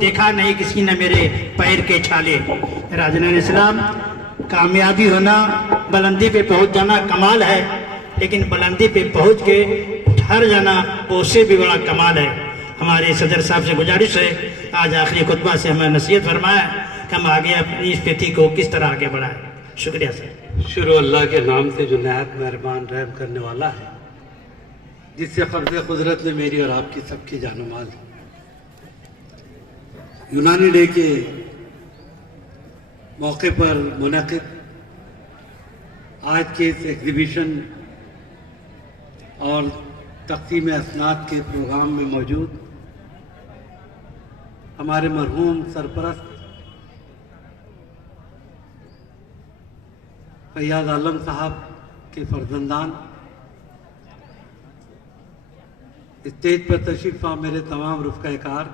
देखा नहीं किसी ने मेरे पैर के छाले। राजन इस्लाम, कामयाबी होना, बुलंदी पे पहुंच जाना कमाल है, लेकिन बुलंदी पे पहुंच के ठहर जाना उससे भी बड़ा कमाल है। हमारे सदर साहब से गुजारिश है, आज आखिरी खुतबा से हमें नसीहत फरमाया कि हम आगे अपनी इस स्थिति को किस तरह आगे बढ़ाएं। शुक्रिया सर। शुरू अल्लाह के नाम से जो नहायत मेहरबान रहम करने वाला है, जिससे क़ब्ज़े कुदरत ने मेरी और आपकी सबकी जान माल दी। यूनानी डे के मौके पर मुनक़िद आज के इस एग्जीबिशन और तक़सीम असनाद के प्रोग्राम में मौजूद हमारे मरहूम सरपरस्त फैयाज आलम साहब के फर्जंदान, स्टेज पर तशरीफ फरमा मेरे तमाम रुफ़क़ाकार,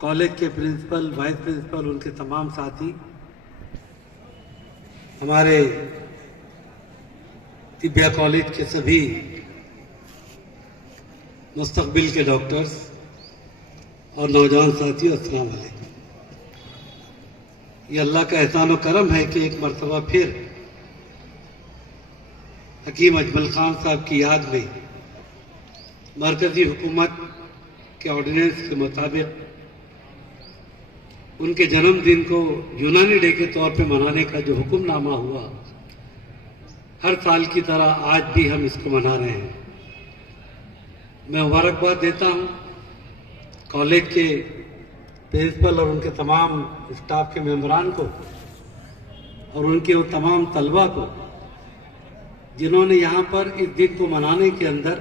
कॉलेज के प्रिंसिपल, वाइस प्रिंसिपल, उनके तमाम साथी, हमारे तिब्बिया कॉलेज के सभी मुस्तक़बिल के डॉक्टर्स और नौजवान साथियों, अस्सलाम वालेकुम। ये अल्लाह का एहसान और करम है कि एक मरतबा फिर हकीम अजमल खान साहब की याद में मरकज़ी हुकूमत के ऑर्डिनेंस के मुताबिक उनके जन्मदिन को यूनानी डे के तौर पे मनाने का जो हुक्मनामा हुआ, हर साल की तरह आज भी हम इसको मना रहे हैं। मैं मुबारकबाद देता हूँ कॉलेज के प्रिंसिपल और उनके तमाम स्टाफ के मेंबरान को और उनके वो तमाम तलबा को जिन्होंने यहाँ पर इस दिन को मनाने के अंदर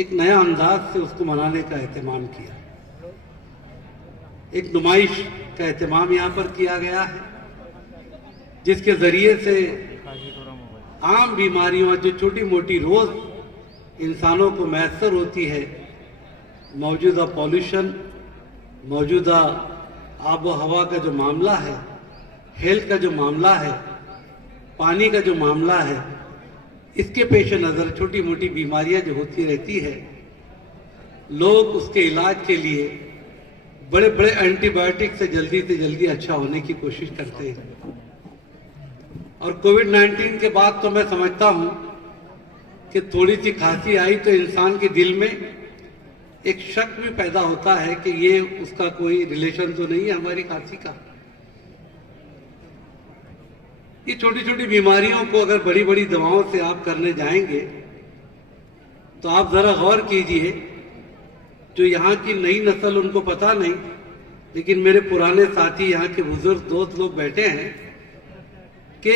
एक नया अंदाज से उसको मनाने का एहतमाम किया। एक नुमाइश का एहतमाम यहाँ पर किया गया है, जिसके ज़रिए से आम बीमारियों जो छोटी मोटी रोज़ इंसानों को मैसर होती है, मौजूदा पॉल्यूशन, मौजूदा आबो हवा का जो मामला है, हेल्थ का जो मामला है, पानी का जो मामला है, इसके पेश नज़र छोटी मोटी बीमारियां जो होती रहती है, लोग उसके इलाज के लिए बड़े बड़े एंटीबायोटिक से जल्दी अच्छा होने की कोशिश करते हैं। और कोविड-19 के बाद तो मैं समझता हूं कि थोड़ी सी खांसी आई तो इंसान के दिल में एक शक भी पैदा होता है कि ये उसका कोई रिलेशन तो नहीं है हमारी खांसी का। ये छोटी छोटी बीमारियों को अगर बड़ी बड़ी दवाओं से आप करने जाएंगे तो आप जरा गौर कीजिए, जो यहाँ की नई नस्ल उनको पता नहीं, लेकिन मेरे पुराने साथी यहाँ के बुजुर्ग दोस्त लोग बैठे हैं कि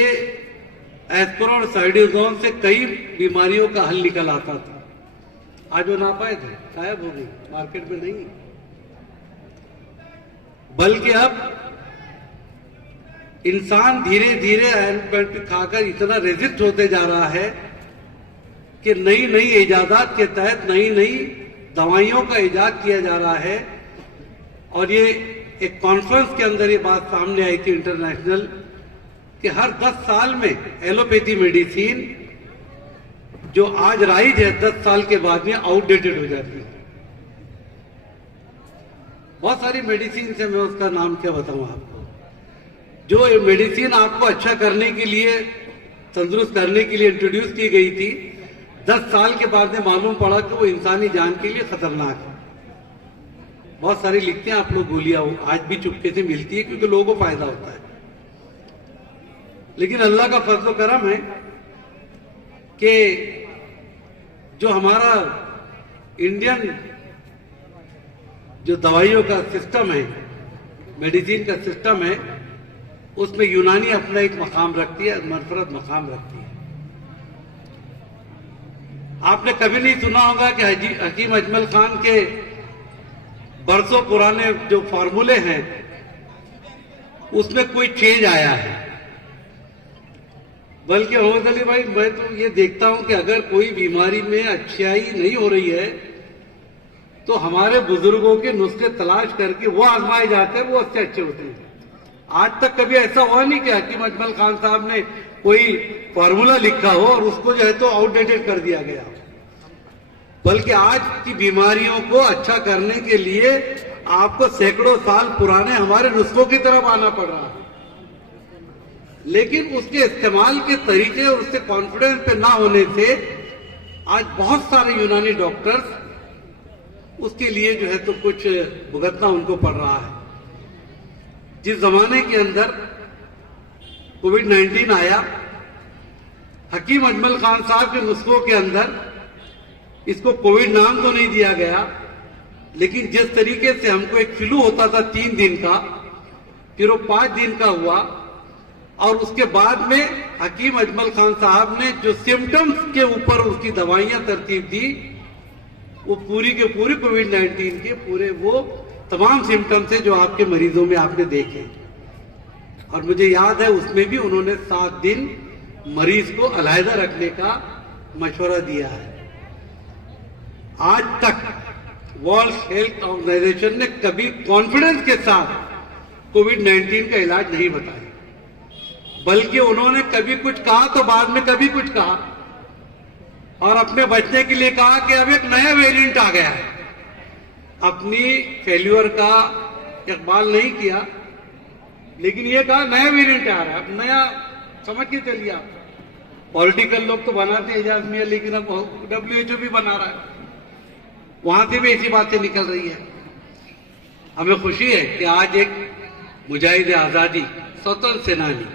एस्पिरिन और साइडोजोन से कई बीमारियों का हल निकल आता था। आज वो नापायद है, गायब हो गई, मार्केट में नहीं। बल्कि अब इंसान धीरे धीरे एंटीबायोटिक खाकर इतना रेजिस्ट होते जा रहा है कि नई नई इजादात के तहत नई नई दवाइयों का इजाद किया जा रहा है। और ये एक कॉन्फ्रेंस के अंदर ये बात सामने आई थी इंटरनेशनल, कि हर 10 साल में एलोपैथी मेडिसिन जो आज राइज है 10 साल के बाद में आउटडेटेड हो जाती है। बहुत सारी मेडिसिन से, मैं उसका नाम क्या बताऊं आपको, जो मेडिसिन आपको अच्छा करने के लिए, तंदुरुस्त करने के लिए इंट्रोड्यूस की गई थी, 10 साल के बाद में मालूम पड़ा कि वो इंसानी जान के लिए खतरनाक है। बहुत सारी लिखते हैं आप लोग गोलियां, आज भी चुपके से मिलती है क्योंकि लोगों को फायदा होता है। लेकिन अल्लाह का फजल करम है कि जो हमारा इंडियन जो दवाइयों का सिस्टम है, मेडिसिन का सिस्टम है, उसमें यूनानी अपना एक मकाम रखती है, मनफरद मकाम रखती है। आपने कभी नहीं सुना होगा कि हकीम अजमल खान के बरसों पुराने जो फार्मूले हैं उसमें कोई चेंज आया है। बल्कि मोहम्मद अली भाई, मैं तो ये देखता हूं कि अगर कोई बीमारी में अच्छाई नहीं हो रही है तो हमारे बुजुर्गों के नुस्खे तलाश करके वो आजमाए जाते हैं, वो अच्छे होते हैं। आज तक कभी ऐसा हुआ नहीं कि हकीम अजमल खान साहब ने कोई फार्मूला लिखा हो और उसको जो है तो आउटडेटेड कर दिया गया। बल्कि आज की बीमारियों को अच्छा करने के लिए आपको सैकड़ों साल पुराने हमारे नुस्खों की तरफ आना पड़ रहा है। लेकिन उसके इस्तेमाल के तरीके और उससे कॉन्फिडेंस पे ना होने से आज बहुत सारे यूनानी डॉक्टर्स उसके लिए जो है तो कुछ भुगतना उनको पड़ रहा है। जिस जमाने के अंदर कोविड-19 आया, हकीम अजमल खान साहब के नुस्खों के अंदर इसको कोविड नाम तो नहीं दिया गया, लेकिन जिस तरीके से हमको एक फ्लू होता था 3 दिन का, फिर वो 5 दिन का हुआ, और उसके बाद में हकीम अजमल खान साहब ने जो सिम्टम्स के ऊपर उसकी दवाइयां तरतीब दी, वो पूरी के पूरी कोविड-19 के पूरे वो तमाम सिम्टम्स है जो आपके मरीजों में आपने देखे। और मुझे याद है उसमें भी उन्होंने 7 दिन मरीज को अलहदा रखने का मशवरा दिया है। आज तक वर्ल्ड हेल्थ ऑर्गेनाइजेशन ने कभी कॉन्फिडेंस के साथ कोविड-19 का इलाज नहीं बताया, बल्कि उन्होंने कभी कुछ कहा तो बाद में कभी कुछ कहा, और अपने बचने के लिए कहा कि अब एक नया वेरिएंट आ गया है। अपनी फेल्यूर का इकबाल नहीं किया, लेकिन ये कहा नया वेरिएंट आ रहा है। अब नया समझ के चलिए आप, पॉलिटिकल लोग तो बनाते हैं एजाज मियां, लेकिन अब WHO भी बना रहा है, वहां से भी ऐसी बातें निकल रही है। हमें खुशी है कि आज एक मुजाहिद आजादी स्वतंत्र सेनानी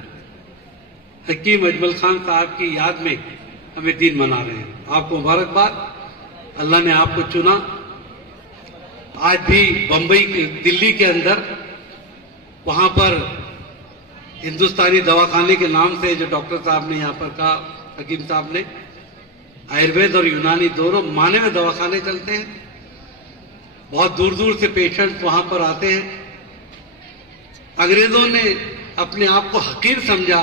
हकीम अजमल खान साहब की याद में हमें दिन मना रहे हैं। आपको मुबारकबाद, अल्लाह ने आपको चुना। आज भी बंबई दिल्ली के अंदर वहां पर हिंदुस्तानी दवाखाने के नाम से जो डॉक्टर साहब ने यहाँ पर कहा, हकीम साहब ने, आयुर्वेद और यूनानी दोनों माने में दवाखाने चलते हैं। बहुत दूर दूर से पेशेंट वहां पर आते हैं। अंग्रेजों ने अपने आप को हकीर समझा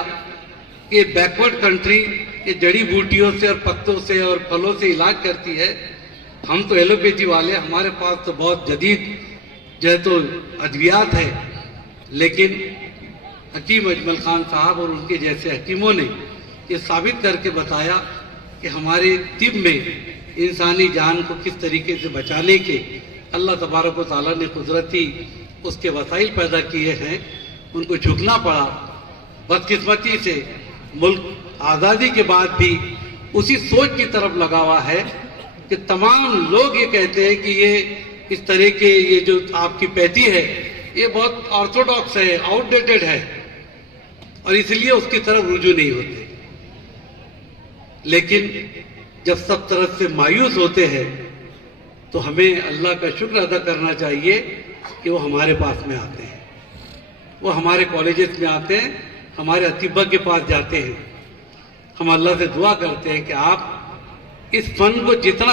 कि बैकवर्ड कंट्री ये जड़ी बूटियों से और पत्तों से और फलों से इलाज करती है, हम तो एलोपैथी वाले, हमारे पास तो बहुत जदीद जो है तो अद्वियात है। लेकिन हकीम अजमल खान साहब और उनके जैसे हकीमों ने ये साबित करके बताया कि हमारे तिब में इंसानी जान को किस तरीके से बचाने के अल्लाह तबारक व तआला ने कुदरती उसके वसाइल पैदा किए हैं। उनको झुकना पड़ा। बदकिस्मती से मुल्क आज़ादी के बाद भी उसी सोच की तरफ लगा हुआ है कि तमाम लोग ये कहते हैं कि ये इस तरह के ये जो आपकी पैथी है ये बहुत ऑर्थोडॉक्स है, आउटडेटेड है, और इसलिए उसकी तरफ रुजू नहीं होते। लेकिन जब सब तरफ से मायूस होते हैं तो हमें अल्लाह का शुक्र अदा करना चाहिए कि वो हमारे पास में आते हैं, वो हमारे कॉलेजेस में आते हैं, हमारे अतिबा के पास जाते हैं। हम अल्लाह से दुआ करते हैं कि आप इस फन को जितना